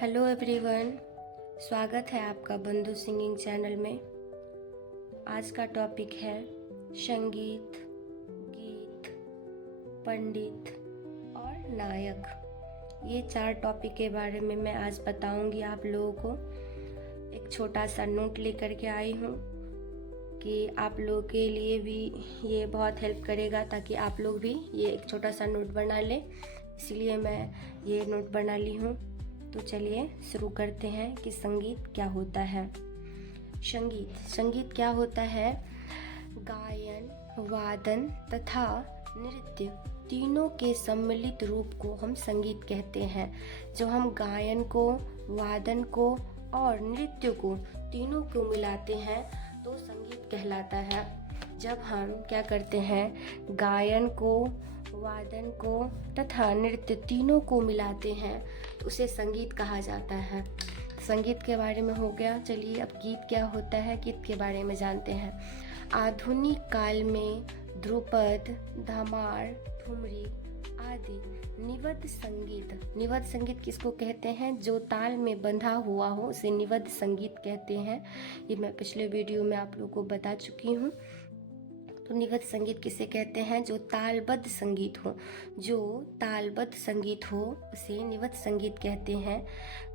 Hello everyone, स्वागत है आपका बंधु सिंगिंग चैनल में। आज का टॉपिक है संगीत, गीत, पंडित और नायक। ये 4 टॉपिक के बारे में मैं आज बताऊंगी आप लोगों को। एक छोटा सा नोट लेकर के आई हूँ कि आप लोगों के लिए भी ये बहुत हेल्प करेगा, ताकि आप लोग भी ये एक छोटा सा नोट बना लें। इसलिए मैं ये नोट बना ली हूँ। तो चलिए शुरू करते हैं कि संगीत क्या होता है। संगीत क्या होता है? गायन, वादन तथा नृत्य तीनों के सम्मिलित रूप को हम संगीत कहते हैं। जब हम गायन को, वादन को और नृत्य को तीनों को मिलाते हैं तो संगीत कहलाता है। जब हम क्या करते हैं, गायन को, वादन को तथा नृत्य तीनों को मिलाते हैं तो उसे संगीत कहा जाता है। संगीत के बारे में हो गया। चलिए अब गीत क्या होता है, गीत के बारे में जानते हैं। आधुनिक काल में ध्रुपद, धमार, ठुमरी आदि निवद्ध संगीत किसको कहते हैं? जो ताल में बंधा हुआ हो उसे निवद्ध संगीत कहते हैं। ये मैं पिछले वीडियो में आप लोगों को बता चुकी हूँ। तो निवद्ध संगीत किसे कहते हैं? जो तालबद्ध संगीत हो, उसे निवद्ध संगीत कहते हैं।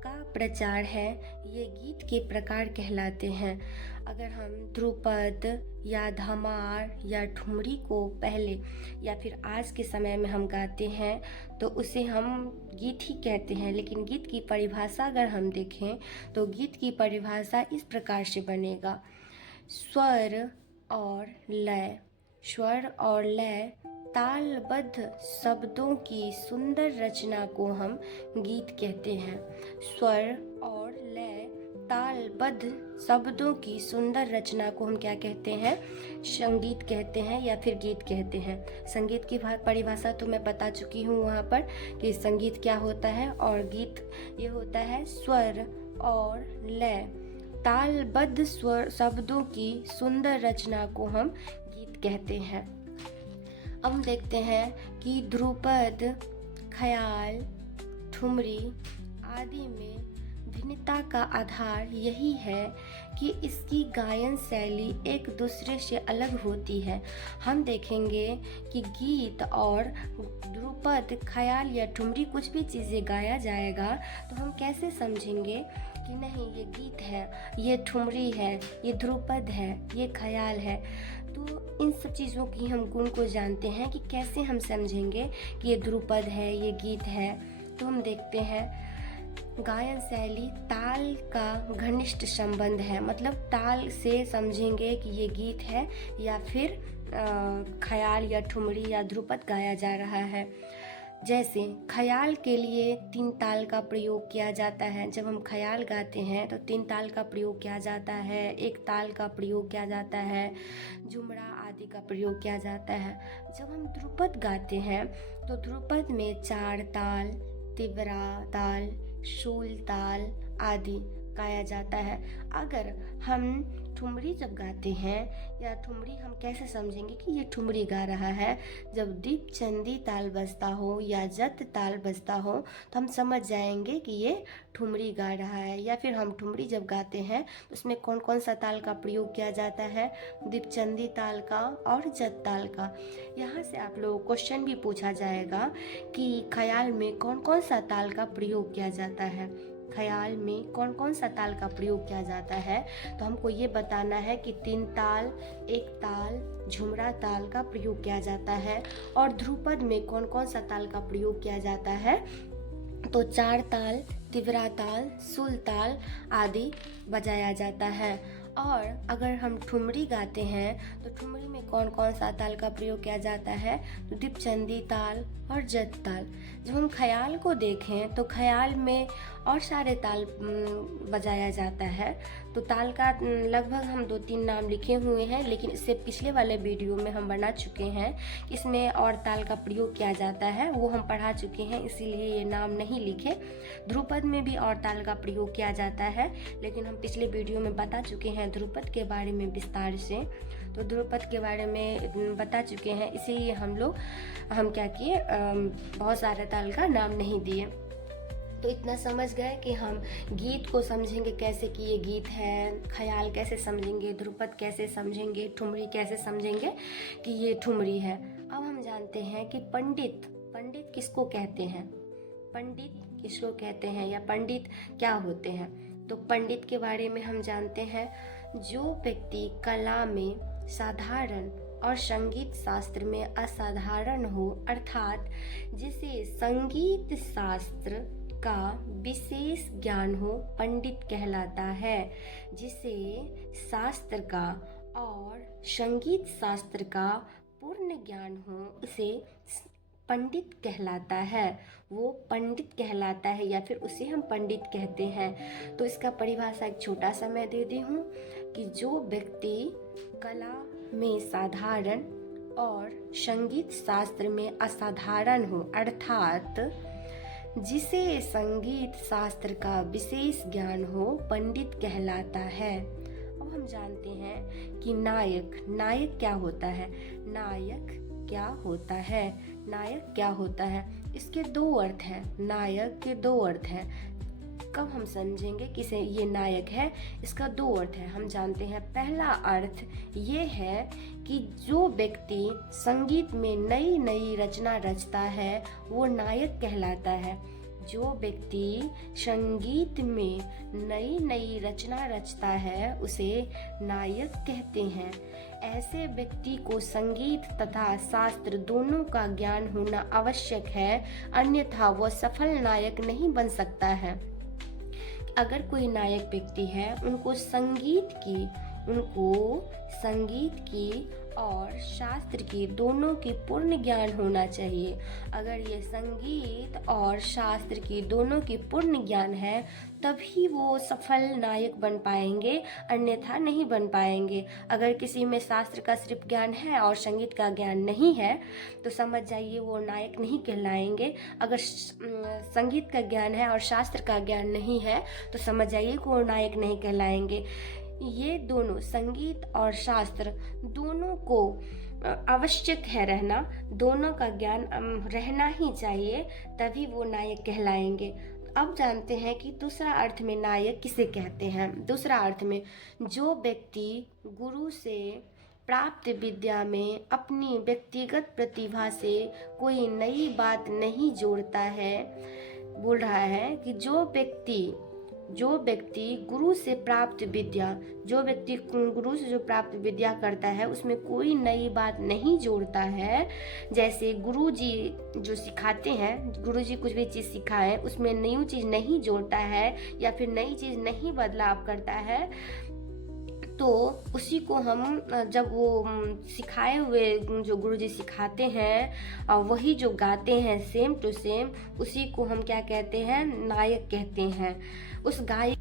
का प्रचार है, ये गीत के प्रकार कहलाते हैं। अगर हम ध्रुपद या धमार या ठुमरी को पहले या फिर आज के समय में हम गाते हैं तो उसे हम गीत ही कहते हैं। लेकिन गीत की परिभाषा अगर हम देखें तो गीत की परिभाषा इस प्रकार से बनेगा। स्वर और लय तालबद्ध शब्दों की सुंदर रचना को हम गीत कहते हैं। स्वर और लय तालबद्ध शब्दों की सुंदर रचना को हम क्या कहते हैं? संगीत कहते हैं या फिर गीत कहते हैं। संगीत की परिभाषा तो मैं बता चुकी हूँ वहाँ पर कि संगीत क्या होता है, और गीत ये होता है स्वर और लय तालबद्ध स्वर शब्दों की सुंदर रचना को हम गीत कहते हैं। अब हम देखते हैं कि ध्रुपद, ख्याल, ठुमरी आदि में भिन्नता का आधार यही है कि इसकी गायन शैली एक दूसरे से अलग होती है। हम देखेंगे कि गीत और ध्रुपद, ख्याल या ठुमरी कुछ भी चीज़ें गाया जाएगा तो हम कैसे समझेंगे कि नहीं ये गीत है, ये ठुमरी है, ये ध्रुपद है, ये ख्याल है। तो इन सब चीज़ों की हम गुण को जानते हैं कि कैसे हम समझेंगे कि ये ध्रुपद है, ये गीत है। तो हम देखते हैं गायन शैली ताल का घनिष्ठ संबंध है। मतलब ताल से समझेंगे कि ये गीत है या फिर ख्याल या ठुमरी या ध्रुपद गाया जा रहा है। जैसे ख्याल के लिए 3 ताल का प्रयोग किया जाता है। जब हम ख्याल गाते हैं तो 3 ताल का प्रयोग किया जाता है, 1 ताल का प्रयोग किया जाता है, झुमरा आदि का प्रयोग किया जाता है। जब हम ध्रुपद गाते हैं तो ध्रुपद में 4 ताल, तिवरा ताल, शूल ताल आदि गाया जाता है। अगर हम ठुमरी जब गाते हैं या ठुमरी हम कैसे समझेंगे कि ये ठुमरी गा रहा है? जब दीप चंदी ताल बजता हो या जत ताल बजता हो तो हम समझ जाएंगे कि ये ठुमरी गा रहा है। या फिर हम ठुमरी जब गाते हैं तो उसमें कौन कौन सा ताल का प्रयोग किया जाता है? दीपचंदी ताल का और जत ताल का। यहाँ से आप लोगों को क्वेश्चन भी पूछा जाएगा कि ख्याल में कौन कौन सा ताल का प्रयोग किया जाता है। ख्याल में कौन कौन सा ताल का प्रयोग किया जाता है तो हमको ये बताना है कि 3 ताल, 1 ताल, झुमरा ताल का प्रयोग किया जाता है। और ध्रुपद में कौन कौन सा ताल का प्रयोग किया जाता है तो 4 ताल, तिवरा ताल, शूल ताल आदि बजाया जाता है। और अगर हम ठुमरी गाते हैं तो ठुमरी में कौन कौन सा ताल का प्रयोग किया जाता है तो दीपचंदी ताल और जत ताल। जब हम ख्याल को देखें तो ख्याल में और सारे ताल बजाया जाता है। तो ताल का लगभग हम 2-3 नाम लिखे हुए हैं, लेकिन इससे पिछले वाले वीडियो में हम बना चुके हैं। इसमें और ताल का प्रयोग किया जाता है, वो हम पढ़ा चुके हैं, इसीलिए ये नाम नहीं लिखे। ध्रुपद में भी और ताल का प्रयोग किया जाता है, लेकिन हम पिछले वीडियो में बता चुके हैं ध्रुपद के बारे में विस्तार से। तो ध्रुपद के बारे में बता चुके हैं, इसीलिए हम क्या किए, बहुत सारे ताल का नाम नहीं दिए। तो इतना समझ गए कि हम गीत को समझेंगे कैसे कि ये गीत है, ख्याल कैसे समझेंगे, ध्रुपद कैसे समझेंगे, ठुमरी कैसे समझेंगे कि ये ठुमरी है। अब हम जानते हैं कि पंडित किसको कहते हैं, पंडित किसको कहते हैं या पंडित क्या होते हैं। तो पंडित के बारे में हम जानते हैं, जो व्यक्ति कला में साधारण और संगीत शास्त्र में असाधारण हो, अर्थात जिसे संगीत शास्त्र का विशेष ज्ञान हो, पंडित कहलाता है। जिसे शास्त्र का और संगीत शास्त्र का पूर्ण ज्ञान हो, उसे पंडित कहलाता है। वो पंडित कहलाता है या फिर उसे हम पंडित कहते हैं। तो इसका परिभाषा एक छोटा सा मैं दे दी हूँ कि जो व्यक्ति कला में साधारण और संगीत शास्त्र में असाधारण हो, अर्थात जिसे संगीत शास्त्र का विशेष ज्ञान हो, पंडित कहलाता है। अब हम जानते हैं कि नायक क्या होता है। नायक क्या होता है, इसके दो अर्थ हैं। नायक के दो अर्थ हैं। कब हम समझेंगे कि ये नायक है, इसका दो अर्थ है। हम जानते हैं पहला अर्थ ये है कि जो व्यक्ति संगीत में नई नई रचना रचता है वो नायक कहलाता है। जो व्यक्ति संगीत में नई नई रचना रचता है उसे नायक कहते हैं। ऐसे व्यक्ति को संगीत तथा शास्त्र दोनों का ज्ञान होना आवश्यक है, अन्यथा वह सफल नायक नहीं बन सकता है। अगर कोई नायक व्यक्ति है, उनको संगीत की और शास्त्र की दोनों की पूर्ण ज्ञान होना चाहिए। अगर ये संगीत और शास्त्र की दोनों की पूर्ण ज्ञान है तभी वो सफल नायक बन पाएंगे, अन्यथा नहीं बन पाएंगे। अगर किसी में शास्त्र का सिर्फ ज्ञान है और संगीत का ज्ञान नहीं है तो समझ जाइए वो नायक नहीं कहलाएंगे। अगर संगीत का ज्ञान है और शास्त्र का ज्ञान नहीं है तो समझ जाइए कि वो नायक नहीं कहलाएंगे। ये दोनों, संगीत और शास्त्र दोनों को आवश्यक है रहना, दोनों का ज्ञान रहना ही चाहिए, तभी वो नायक कहलाएंगे। अब जानते हैं कि दूसरा अर्थ में नायक किसे कहते हैं। दूसरा अर्थ में जो व्यक्ति गुरु से प्राप्त विद्या में अपनी व्यक्तिगत प्रतिभा से कोई नई बात नहीं जोड़ता है, बोल रहा है कि जो व्यक्ति गुरु से प्राप्त विद्या, जो व्यक्ति गुरु से जो प्राप्त विद्या करता है उसमें कोई नई बात नहीं जोड़ता है। जैसे गुरु जी जो सिखाते हैं, गुरु जी कुछ भी चीज़ सिखाएं उसमें नई चीज़ नहीं जोड़ता है या फिर नई चीज़ नहीं बदलाव करता है, तो उसी को हम जब वो सिखाए हुए जो गुरुजी सिखाते हैं और वही जो गाते हैं सेम टू सेम, उसी को हम क्या कहते हैं, नायक कहते हैं। उस गायक